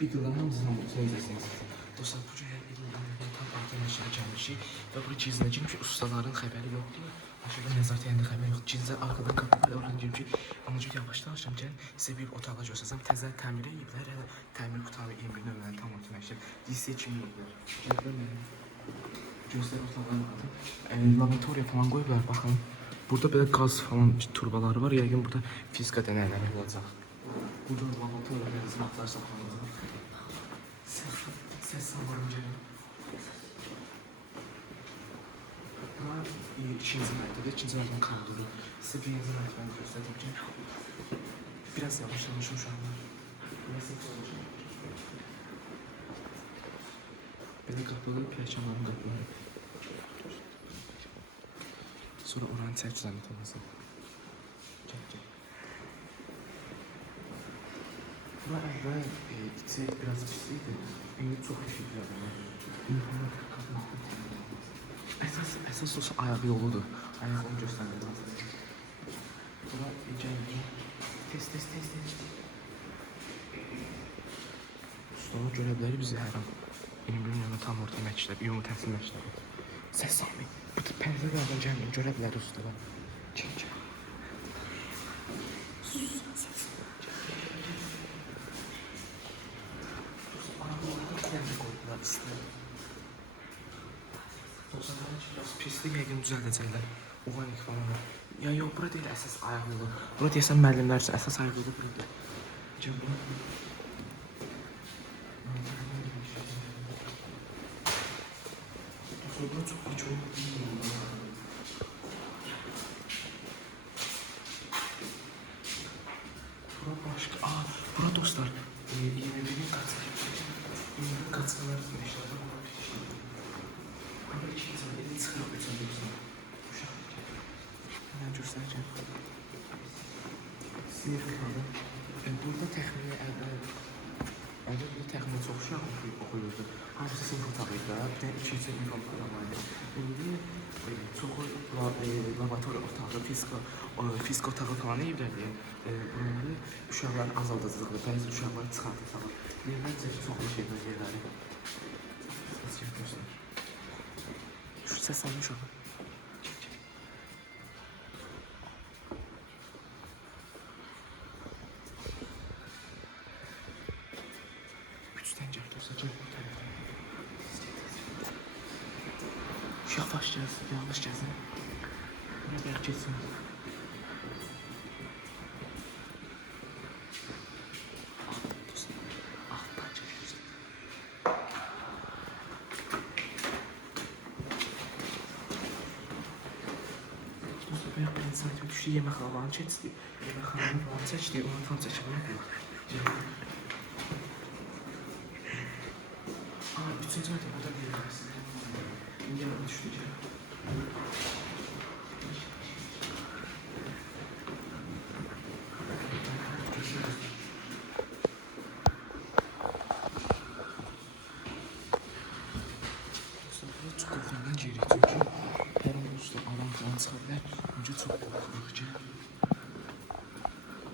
Videoların hamısını izləyəcəksiniz. Dostlar, bu gün İlin tam artırmışına gəlmişik və buraya cizinə girmişik. Ustaların xəbəri yoxdur. Aşağıda nəzarət yerində xəbər yoxdur. Cinzlər arxadan qapılar oradan girmişik. Amma ki, yavaşdan açacağım ki, sizə bir otağa göstərsəm. Təzə təmir ediblər, hələ təmir qutarı 21 nömrəni tam artırmışıq. DC kimi ediblər. Gəlblər mənim. Gözlər otaqları vardı. Laboratoriya falan qoyublar, baxın. Burada belə qaz falan turbaları var. Yəqin burada fizika denəyləri olacaq. Burada laboratoriya izmatlar saxlanılacaq. Ses salıyorum canım. Bura ikinci mərtəbə, ikinci mərtəbənin koridoru. Sizə birinci mərtəbəni göstərdim ki, biraz yavaş uşaqlar. Belə qapılı, piyəkanların qapıları. Sonra oranın çəkcəmi tanısın. Gəl. Bura əvvəl içi biraz pisiydi. İndi çox işiklər. Əsas olsa ayağı yoludur. Ayağını göstərmək lazım. Bura gəlin. Tez. Ustalar görə bilər bizi hər an. 21 nömrə tam orta məktəb, ümumi təhsil məktəbi. Səs salmayın. Bu pəncərələrdən gəlməyin, görə bilər ustalar. Gəl. Pislik yəqin düzəldəcəklər. Oğanik falan var. Ya yox, bura deyil əsas ayaq yolu. Bura deyəsən müəllimlər üçün əsas ayaq yolu buradır. Gəl bura. Bura çox hiç olmadı. Bura başqa. Bura dostlar. 21'in kaçsalar meşalda bura bir şey. Burada iki insan elini çıxıyor, üçüncü. Hemen göstereceğim. Sinif kaldı. Burada təxmini əvvəl burada təxmini çox uşaq oxuyurdu. Hamısı sinif otağıydı. Bir dənə 2-3 sinif otağı vardı. İndi çoxu laboratoriya otağı, fizika otağı falan evlədir. Bunları uşaqların azaldacaqları, bəzi uşaqları çıxartacaqlar. Yerlərcə çoxlu şeylər yerləri. Nasıl yapıyorsun? Şu ses almış ama. Üçten gel. Yavaş gelsin, yanlış gelsin. Buna belki geçsin. Bayağı bir insan düştü, yemək havanı çəkdi. Yemək havanı falan çəkdi, onu tam çəkilmək yox. Üçüncü mərtəbə burada bir yerlərsin. İndi yanına düşdü, gəl. Dostlar, burada çox qorxundan geri, çünki hər an usta alan falan çıxa bilər. Öncə çox qorxuruq ki,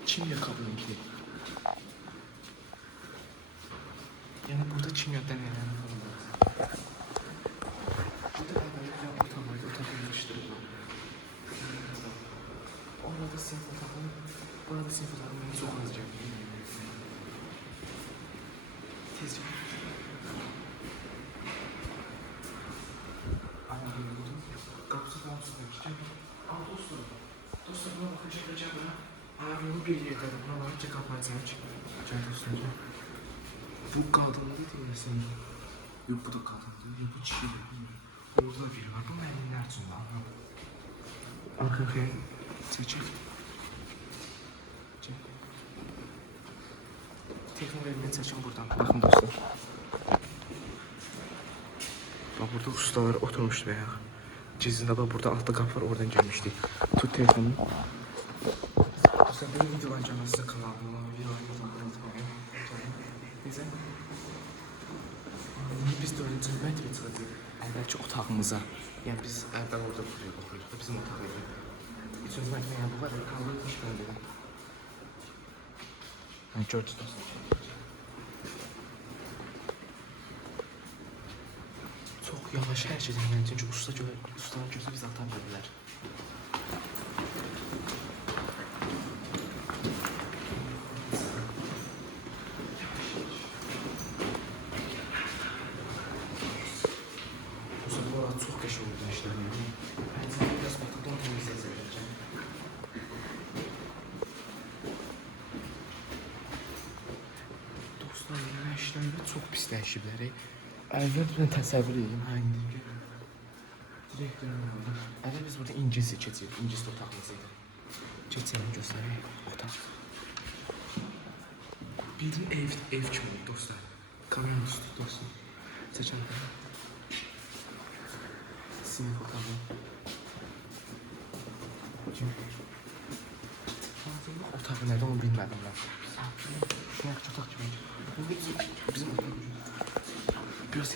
kimya kabineti. Yəni burada kimya dənəyləri falan var. Burada əvvəli bir otağı vardı, otağı yığışdırırlar. Orada sinif otağı, burada sinif otağı mənə çox az gəldi. Tez gəl. Ayağı yoldu. Qapısı falan tutmuş. Dostlar, buna baxın, gəl bura. Ayağı yolu bir yerdədir. Buna var ki, qapı açaq. Gəl dostlar. Bu qadındır deyəsən. Yox, bu da qadındır. Yox, bu kişidir. Orada biri var. Bu müəllimlər üçün var. Arxaya çəkək. Texnik verilməni çəkin buradan. Baxın dostlar. Bax, burada ustalar oturmuşdu və ya. Cizində bax, burada altda qapı var, oradan gəlmişdik. Tut telefonu. Dostlar, bu videolar gəlmə sizə kanalıma. Necə? Biz 4-cü mərtəbə çıxacaq. Əvvəlki otağımıza. Yəni biz əvvəl orada oxuyurduq da bizim otağıydı. 3-cü mərtəbə yəni bu var ya, kalır iş belə. Yəni gördünüz dostlar. yavaş hər şeydən mənim çünki ustalar gözü bizi ata bilirlər. Bu arada çox qəşəng oldu işlər. Bence biraz batırdan temizləyəcəm. Dostlar, işlərdə çox pisləşiblər. Əvvəlcə təsəvvür edin, indi direkt dönüyorum. Əvvəl biz burada İngiliscə keçirik. İngilis otağımız idi. Keçelim, göstərək otaq. Bildiğin ev kimi oldu dostlar. Kameranın üstü dostlar. Çəkəlim. Sinif otağı. Otağı nədə onu bilmədim ben. Şuna yaxşı otaq kimi. Bizim otaq. Biraz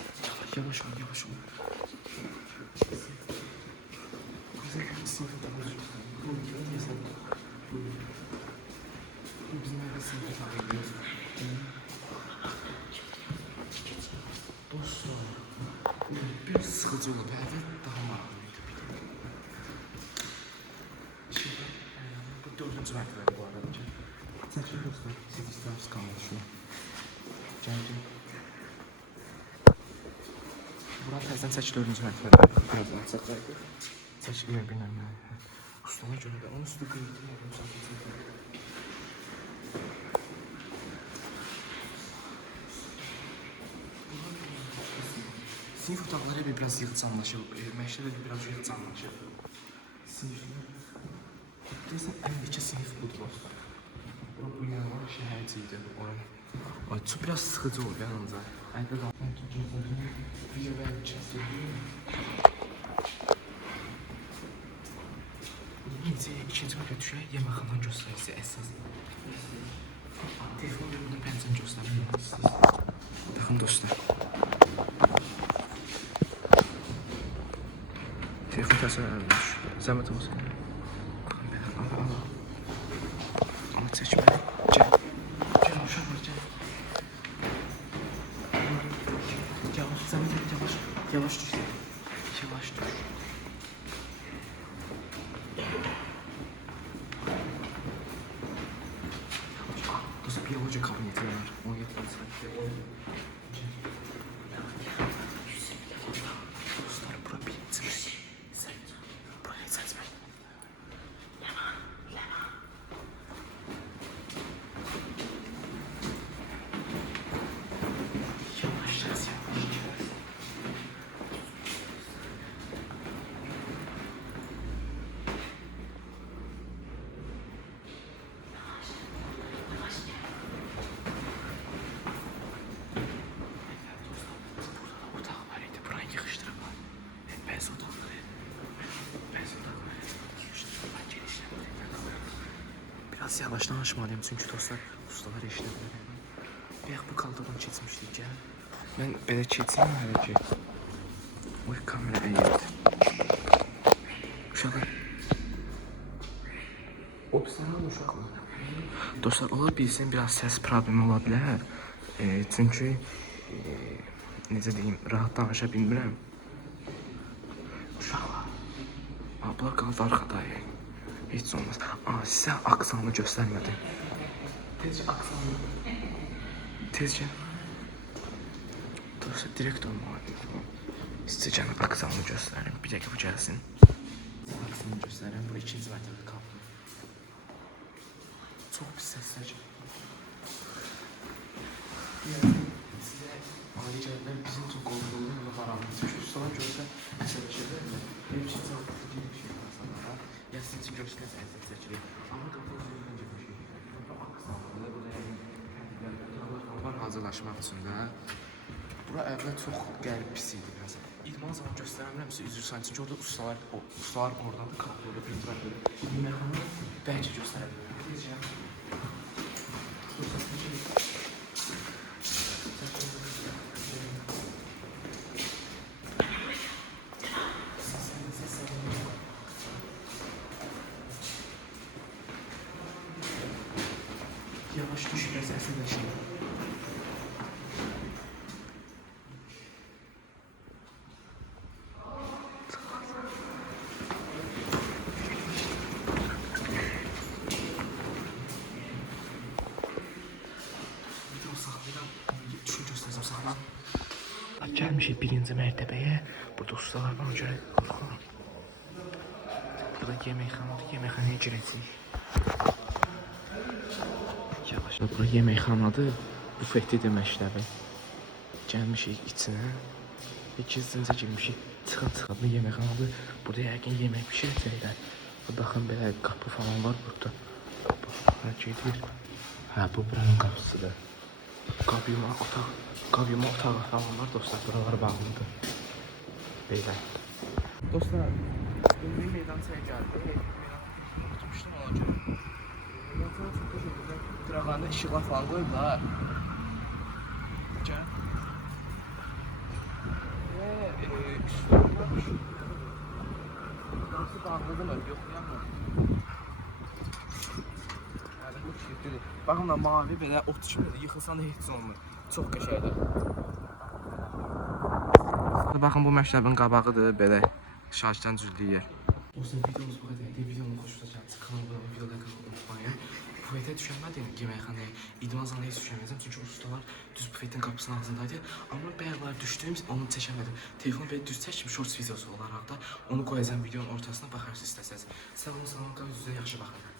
yavaş ol, yavaş ol. Bizim sınıf otağı. Bizim evde sınıf otağı gidiyoruz. Dostlar, biraz sıkıcı oldu. Əvvəl daha maraqlıydı. Şimdi, bu 4-cü mərtəbədir bu arada. Çəkil dostlar, siz istərsiniz kalmadı şuna. Gəldim. Buran təzdən çək 4-cü mərtəbədir. Çəkilmə bilməm. Ustalar görə də, onun üstü qıyıqdır. Sinif otaqları biraz yığcanlaşıb, məşqlər biraz yığcanlaşıb. Siniflər. Deyəsən, əndəki sinif budur dostlar. Bu yanlar şəhərci idi. Ay, çox biraz sıxıcı oldu yanımıza. Əldə qalxan tutacaqlarını videoları çəkdirdim. İkinci mərkə düşək, yeməkxanan göstərisi əsas. Telefon və buradan pəncəni göstərir. Baxın dostlar. Telefon təsəvvürləmiş. Zəhmət olsun. Baxın belə. Ama çəkməli. Gəl. Gəl uşaqlar, gəl. Yavaş, zəhmət et, yavaş. Yavaş düş. Yavaş düş. Dostlar, biyoloji kabineti var. Onu getirirsən. Dostlar, bura birinci mərkə. Buraya seçmək. Yavaş, yavaş. Biraz yavaş danışmalıyım çünkü dostlar ustalar işlədir. Bayaq bu kaldırdan keçmişdik ya. Ben belə keçsəm hələ ki. Oy, kamera əyildi. Uşaqlar. Opsiyanal uşaqlar. Dostlar, ola bilsin biraz ses problemi ola bilər. Çünkü necə deyim, rahat danışa bilmirəm. Uşaqlar. Abla qaldı arxadayım. Hiç olmaz. Sizə aksanı göstərmədim. Tezcə aksanı. Tezcə. Dostlar, direktor müəllim. Sizə gəlib aksanı göstərim. Bir dəqiqə bu gəlsin. Aksanı göstərim. Bu ikinci mərtəbədə qaldı. Çox pis səslər gəlir. Sizə ali gəlirlər bizim üçün qorxuluğunu və qaranlıq. Çünki ustalar görsə əsəbləşirlər. Benim için sağlıqlı bir şey var insanlara. Ya sizin için görüşünüz əziz çəkilir. Amma qapı üzerindən gəlmişik. Aksanlı, burada var hazırlaşmaq üçün də. Bura əvvəl çox qərib pis idi biraz. İdman zaman göstərəmirəmsə üzr sayın. Çünki orada ustalar oradan da kapıları bildirədir. Yeməkxana bəlkə göstərə bilirəm. Yavaş düş, biraz əsəbləşin. Şunu göstərəcəm sana. Gəlmişik birinci mərtəbəyə. Burada ustalar bana görə qorxuram. Burada yeməkxanadır. Yeməkxanaya girəcəyik. Yavaş. Bura yeməkxanadır. Bufetlidir məktəbi. Gəlmişik içinə. Gizlincə girmişik. Çıxa-çıxa yeməkxanadır. Burada yəqin yemək bişirəcəklər. Baxın belə qapı falan var burada. Bax, gedir. Hə, bu buranın qapısıdır. Qavyuma otağı falan var dostlar. Buralar bağlıdır. Belə. Dostlar, indi meydançaya gəldik. Meydançaya tutmuşdum ona görə. Meydançaya çox gözəl. Qırağında işıqlar falan qoyublar. Gəl. Və üstündə varmış. Burası bağlıdır mı? Yox, yanmır. Baxın da mavi belə ot kimidir. Yıxılsan da heç olmur. Çox qəşəngdir. Baxın bu məktəbin qabağıdır. Belə şaşdan cülləyir. Dostlar, videomuz bu qədər. Videomu xoşunuza gəlsə kanalıma abunə olmayı, videoları unutmayın. Bufetə düşənmədim yeməkxanaya. İdmanzana heç düşəməyəcəm çünki ustalar düz bufetin qapısının ağzındaydı. Amma bəyalar düşdüm, onu çəkəmədim. Telefonu belə düz çəkib shorts videosu olaraq da onu qoyacağam videonun ortasına baxarsınız istəsəniz. Sağ olun, qalın, özünüzə yaxşı baxın.